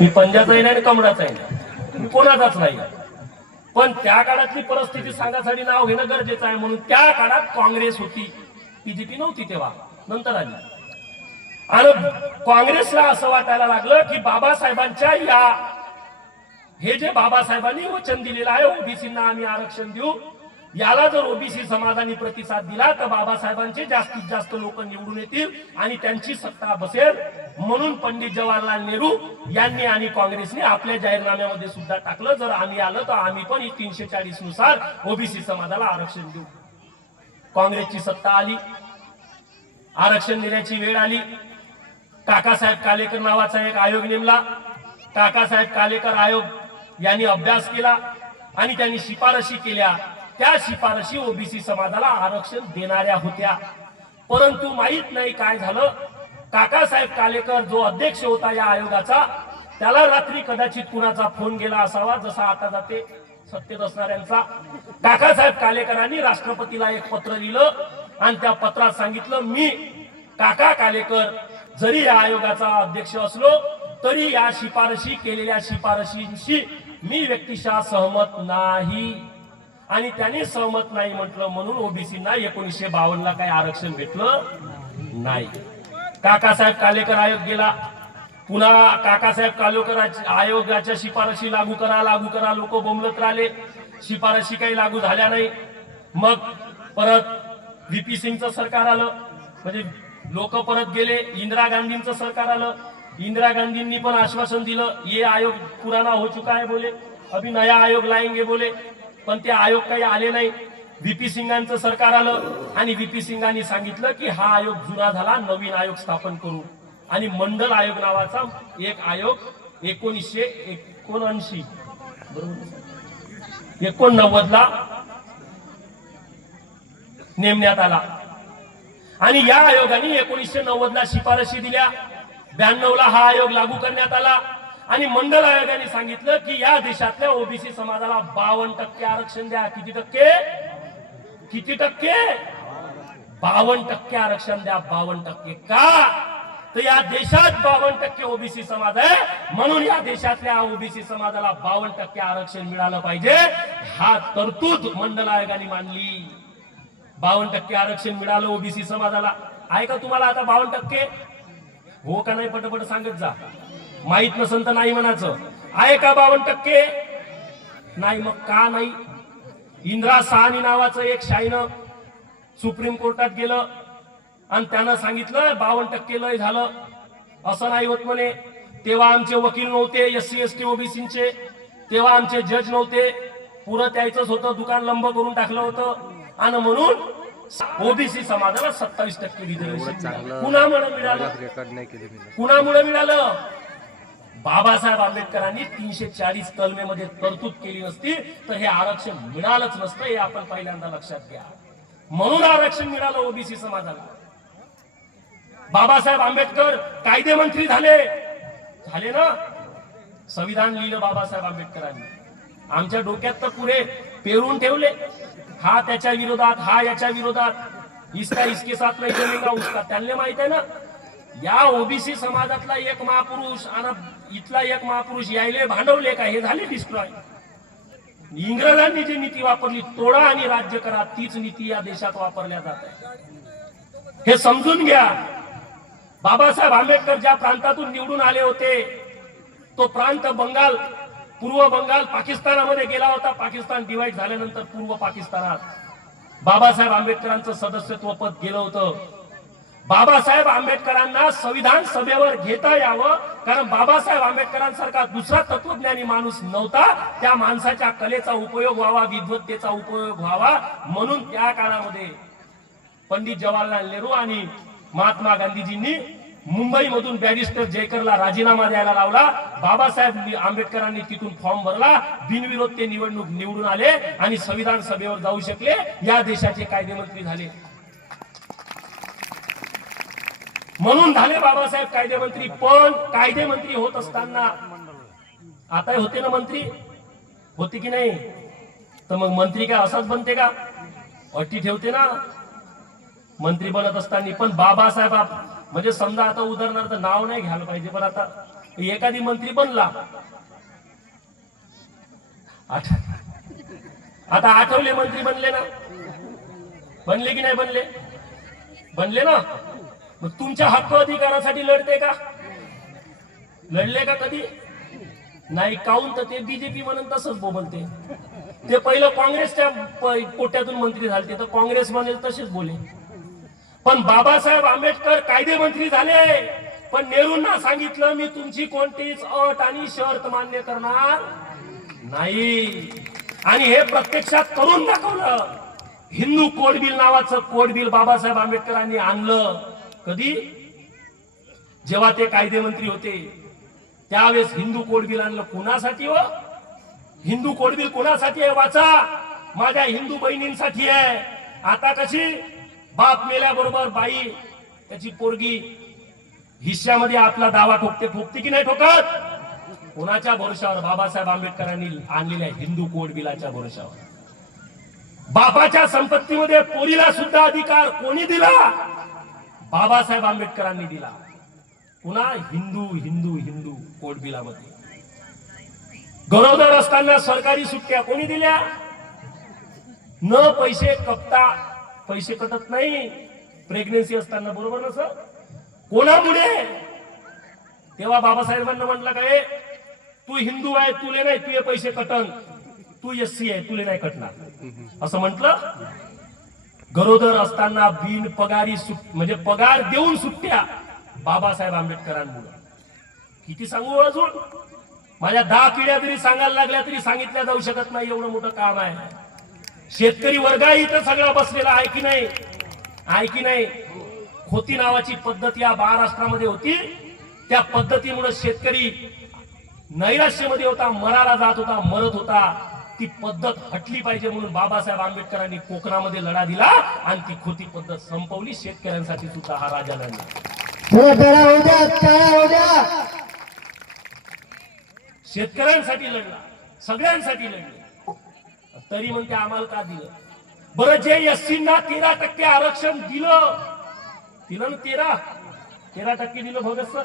मी पंजाचाही नाही आणि कमळाचाही नाही, मी कोणाचाच नाही. पण त्या काळातली परिस्थिती सांगण्यासाठी नाव घेणं गरजेचं आहे. म्हणून त्या काळात काँग्रेस होती, बीजेपी नव्हती तेव्हा, नंतर आली. आणि काँग्रेसला असं वाटायला लागलं की बाबासाहेबांच्या या हे जे बाबासाहेबांनी वचन दिलेलं आहे ओबीसींना आम्ही आरक्षण देऊ, याला जर ओबीसी समाजाने प्रतिसाद दिला तर बाबासाहेबांचे जास्तीत जास्त लोक निवडून येतील आणि त्यांची सत्ता बसेल. म्हणून पंडित जवाहरलाल नेहरू यांनी आणि काँग्रेसने आपल्या जाहीरनाम्यामध्ये सुद्धा टाकलं, जर आम्ही आलं तर आम्ही पण 340 नुसार ओबीसी समाजाला आरक्षण देऊ. काँग्रेसची सत्ता आली, आरक्षण देण्याची वेळ आली. काकासाहेब कालेकर नावाचा एक आयोग नेमला. काकासाहेब कालेकर आयोग यांनी अभ्यास केला आणि त्यांनी शिफारशी केल्या. त्या शिफारशी ओबीसी समाजाला आरक्षण देणाऱ्या होत्या. परंतु माहित नाही काय झालं, काकासाहेब कालेकर जो अध्यक्ष होता या आयोगाचा, त्याला रात्री कदाचित कुणाचा फोन गेला असावा, जसा आता जाते सत्तेत असणाऱ्यांचा. काकासाहेब कालेकरांनी राष्ट्रपतीला एक पत्र लिहिलं आणि त्या पत्रात सांगितलं, मी काका कालेकर जरी या आयोगाचा अध्यक्ष असलो तरी या शिफारशी केलेल्या शिफारशींशी मी व्यक्तिशः सहमत नाही. आणि त्याने सहमत नाही म्हटलं म्हणून ओबीसींना 1952 ला काही आरक्षण भेटलं नाही. काकासाहेब कालेकर आयोग गेला. पुन्हा काकासाहेब कालेकर आयोगाच्या शिफारशी लागू करा लोक बोंबलत राहिले. शिफारशी काही लागू झाल्या नाही. मग परत व्हीपी सिंगचं सरकार आलं, म्हणजे लोक परत गेले. इंदिरा गांधींचं सरकार आलं. इंदिरा गांधींनी पण आश्वासन दिलं, ये आयोग पुराना हो चुका है बोले, अभी नया आयोग लाएंगे बोले. पण ते आयोग काही आले नाही. व्हीपी सिंगांचं सरकार आलं आणि व्हीपी सिंगांनी सांगितलं की हा आयोग जुना झाला, नवीन आयोग स्थापन करू. आणि मंडल आयोग नावाचा एक आयोग 1979 ला नेमण्यात आला. आणि या आयोगाने 1990 ला शिफारशी दिल्या. 92 ला हा आयोग लागू करण्यात आला. आणि मंडल आयोगाने सांगितलं की या देशातल्या ओबीसी समाजाला 52% आरक्षण द्या. किती टक्के? 52% आरक्षण द्या. 52% का? तर या देशात 52% ओबीसी समाज आहे, म्हणून या देशातल्या ओबीसी समाजाला 52% आरक्षण मिळालं पाहिजे. हा तरतूद मंडल आयोगाने मांडली. 52% आरक्षण मिळालं ओबीसी समाजाला. आहे का तुम्हाला आता 52%? हो का नाही पटपट सांगत जा. माहित नसेल तर नाही म्हणायचं. आहे का 52%? नाही. मग का नाही? इंदिरा साहनी नावाचं एक शाहीनं सुप्रीम कोर्टात गेलं आणि त्यानं सांगितलं 52% लय झालं, असं नाही होत म्हणे. तेव्हा आमचे वकील नव्हते SC ST ओबीसीचे, तेव्हा आमचे जज नव्हते, पुरं त्याचंच होतं, दुकान लंब करून टाकलं होतं. आणि म्हणून ओबीसी समाजाला 27% रिझर्वेशन कुणामुळे मिळालं? कुणामुळे मिळालं? बाबासाहेब आंबेडकरांनी 340 कलमेमध्ये तरतूद केली नसती तर हे आरक्षण मिळालंच नसतं. हे आपण पहिल्यांदा लक्षात घ्या. म्हणून आरक्षण मिळालं ओबीसी समाजाला. बाबासाहेब आंबेडकर कायदे मंत्री झाले ना. संविधान लिहिलं बाबासाहेब आंबेडकरांनी. आमच्या डोक्यात तर पुरे पेरून ठेवले. हा त्याच्या विरोधात, हा याच्या विरोधात, इसका इसके साथ नाही जमेगा उसका. त्यांना माहित आहे ना, या ओबीसी समाजातला एक महापुरुष आणि इथला एक महापुरुष यायले भांडवले का, हे झाले डिस्ट्रॉय. इंग्रजांनी जी नीती वापरली, तोडा आणि राज्य करा, तीच नीती या देशात वापरल्या जात आहे. हे समजून घ्या. बाबासाहेब आंबेडकर ज्या प्रांतातून निवडून आले होते तो प्रांत बंगाल, पूर्व बंगाल पाकिस्तानामध्ये गेला होता. पाकिस्तान डिवाइड झाल्यानंतर पूर्व पाकिस्तानात बाबासाहेब आंबेडकरांचं सदस्यत्व पद गेलं होतं. बाबासाहेब आंबेडकरांना संविधान सभेवर घेता यावं, कारण बाबासाहेब आंबेडकरांसारखा दुसरा तत्वज्ञानी माणूस नव्हता. त्या माणसाच्या कलेचा उपयोग व्हावा, विद्वत्तेचा उपयोग व्हावा, म्हणून त्या काळामध्ये पंडित जवाहरलाल नेहरू आणि महात्मा गांधीजींनी मुंबईमधून बॅरिस्टर जयकरला राजीनामा द्यायला लावला. बाबासाहेब आंबेडकरांनी तिथून फॉर्म भरला. बिनविरोध ते निवडून आले आणि संविधान सभेवर जाऊ शकले. या देशाचे कायदेमंत्री झाले. म्हणून झाले बाबासाहेब कायदेमंत्री. पण कायदेमंत्री होत असताना आता होते ना मंत्री, होते की नाही? तर मग मंत्री काय असाच बनते का? अटी ठेवते ना मंत्री बनत असताना. पण बाबासाहेब म्हणजे समजा आता उदाहरणार्थ नाव नाही घ्यायला पाहिजे, पण आता एखादी मंत्री बनला, आता आठवले मंत्री बनले ना, बनले की नाही बनले? बनले ना. मग तुमच्या हक्क अधिकारासाठी लढते का? लढले का कधी? नाही. काऊन तर ते बीजेपी म्हणून तसंच बोलते. ते पहिलं काँग्रेसच्या कोट्यातून मंत्री झाले तर काँग्रेस म्हणेल तसेच बोले. पण बाबासाहेब आंबेडकर कायदे मंत्री झाले, पण नेहरूंना सांगितलं मी तुमची कोणतीच अट आणि शर्त मान्य करणार नाही. आणि हे प्रत्यक्षात करून दाखवलं. हिंदू कोड बिल नावाचं कोड बिल बाबासाहेब आंबेडकरांनी आणलं. कधी? जेव्हा ते कायदे मंत्री होते त्यावेळेस हिंदू कोड बिल आणलं. कुणासाठी हो? हिंदू कोड बिल कुणासाठी आहे? वाचा. माझ्या हिंदू बहिणींसाठी आहे. आता कशी बाप मेल्याबरोबर बाई त्याची पोरगी हिश्श्यामध्ये आपला दावा ठोकते की नाही ठोकत? कोणाच्या भरोशावर? बाबासाहेब आंबेडकरांनी आणलेल्या हिंदू कोड बिलाच्या भरोशावर. बापाच्या संपत्तीमध्ये पोरीला सुद्धा अधिकार कोणी दिला? बाबासाहेब आंबेडकरांनी दिला. पुन्हा हिंदू हिंदू हिंदू कोड बिलामध्ये. गरोदर असताना सरकारी सुट्ट्या कोणी दिल्या? न पैसे कपता. पैसे कटत नाही प्रेग्नेन्सी असताना, बरोबर ना सर? कोणामुळे? तेव्हा बाबासाहेबांना म्हटलं काय, तू हिंदू आहे तुले नाही तुझे पैसे कटन, तू एससी आहे तुले नाही कटणार असं म्हटलं. गरोदर असताना बिन पगारी म्हणजे पगार देऊन सुट्ट्या बाबासाहेब आंबेडकरांमुळे. किती सांगू अजून? माझ्या 10 पिढ्या तरी सांगायला लागल्या तरी सांगितल्या जाऊ शकत नाही, एवढं मोठं काम आहे. शेतकरी वर्गही इथं सगळा बसलेला आहे की नाही? आहे की नाही? खोती नावाची पद्धत या महाराष्ट्रामध्ये होती. त्या पद्धतीमुळे शेतकरी नैराश्यामध्ये होता, मराला जात होता, मरत होता. ती पद्धत हटली पाहिजे म्हणून बाबासाहेब आंबेडकरांनी कोकणामध्ये लढा दिला आणि ती खोती पद्धत संपवली. शेतकऱ्यांसाठी सुद्धा हा राजा लढला. शेतकऱ्यांसाठी लढला, सगळ्यांसाठी लढले. तरी म्हणते आम्हाला का दिलं? बरं, जे एससींना 13% आरक्षण दिलं ना, 13% दिलं भगत सर.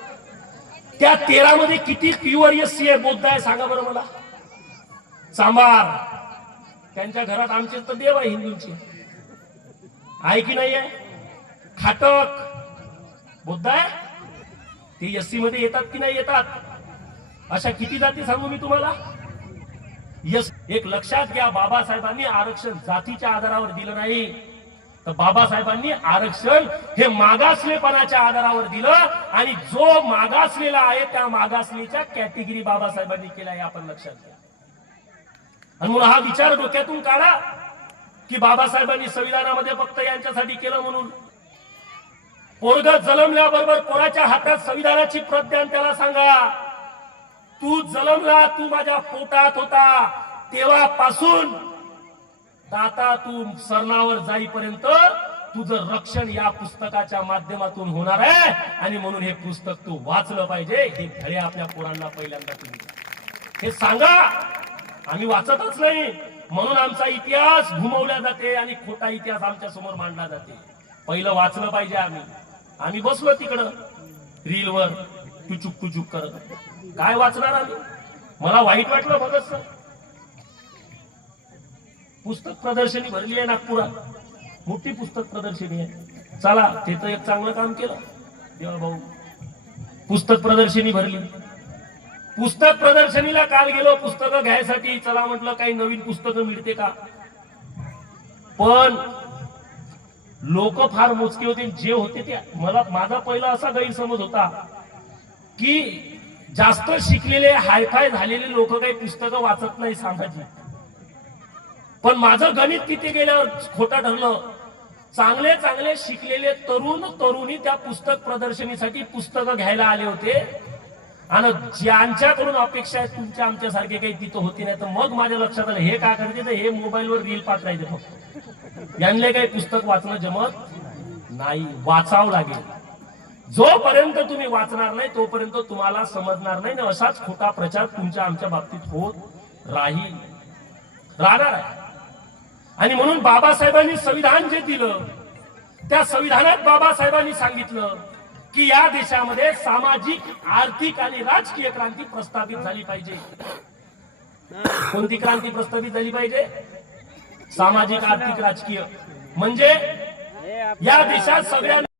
त्या 13 मध्ये किती प्युअर एससी आहे, बौद्ध आहे सांगा बरं मला. चांभार त्यांच्या घरात आमचे तर देव आहे हिंदूंचे, आहे की नाही आहे? खाटक बौद्ध आहे. ते एससी मध्ये येतात की नाही येतात? अशा किती जाती सांगू मी तुम्हाला? यस, एक लक्षात घ्या, बाबासाहेबांनी आरक्षण जातीच्या आधारावर दिलं नाही, तर बाबासाहेबांनी आरक्षण हे मागासलेपणाच्या आधारावर दिलं. आणि जो मागासलेला आहे त्या मागासलेच्या कॅटेगरी बाबासाहेबांनी केल्या, हे आपण लक्षात घ्या. आणि म्हणून हा विचार डोक्यातून काढा की बाबासाहेबांनी संविधानामध्ये फक्त यांच्यासाठी केलं म्हणून. पोरग जन्मल्याबरोबर पोराच्या हातात संविधानाची प्रत द्या आणि त्याला सांगा, तू जन्मला, तू माझ्या पोटात होता तेव्हापासून आता तू सरणावर जाईपर्यंत तुझं रक्षण या पुस्तकाच्या माध्यमातून होणार आहे. आणि म्हणून हे पुस्तक तू वाचलं पाहिजे. हे धडे आपल्या पोरांना पहिल्यांदा तुम्ही हे सांगा. आम्ही वाचतच नाही म्हणून आमचा इतिहास घुमवला जाते आणि खोटा इतिहास आमच्या समोर मांडला जाते. पहिलं वाचलं पाहिजे. आम्ही बसलो तिकडं रीलवर टुचुक करत. काय वाचणार आम्ही? मला वाईट वाटलं भगत सर. पुस्तक प्रदर्शनी भरली आहे नागपुरात, मोठी पुस्तक प्रदर्शनी आहे. चला, ते तर एक चांगलं काम केलं देवा भाऊ. पुस्तक प्रदर्शनी भरली. पुस्तक प्रदर्शनीला काल गेलो पुस्तकं घ्यायसाठी. चला म्हटलं काही नवीन पुस्तकं मिळते का, पण लोक फार मोजके होते. जे होते ते माझा पहिला असा गैरसमज होता की जास्त शिकलेले हायफाय झालेले लोक काही पुस्तकं वाचत नाही सामाजिक. पण माझं गणित किती गेल्यावर खोटं ठरलं. चांगले चांगले शिकलेले तरुणी त्या पुस्तक प्रदर्शनीसाठी पुस्तकं घ्यायला आले होते. आणि ज्यांच्याकडून अपेक्षा आहे तुमच्या आमच्यासारखे काही तिथं होते नाही. तर मग माझ्या लक्षात आलं हे काय करते, तर हे मोबाईलवर रील पाठवायचे फक्त. यांना काही पुस्तक वाचणं जमत नाही. वाचावं लागेल. जोपर्यंत तुम्ही वाचणार नाही तोपर्यंत तुम्हाला समजणार नाही. ना असाच खोटा प्रचार तुमच्या आमच्या बाबतीत होत राहणार आहे. आणि म्हणून बाबासाहेबांनी संविधान जे दिलं त्या संविधानात बाबासाहेबांनी सांगितलं की या देशामध्ये सामाजिक आर्थिक आणि राजकीय क्रांती प्रस्थापित झाली पाहिजे. कोणती क्रांती प्रस्थापित झाली पाहिजे? सामाजिक आर्थिक राजकीय. म्हणजे या देशात सगळ्या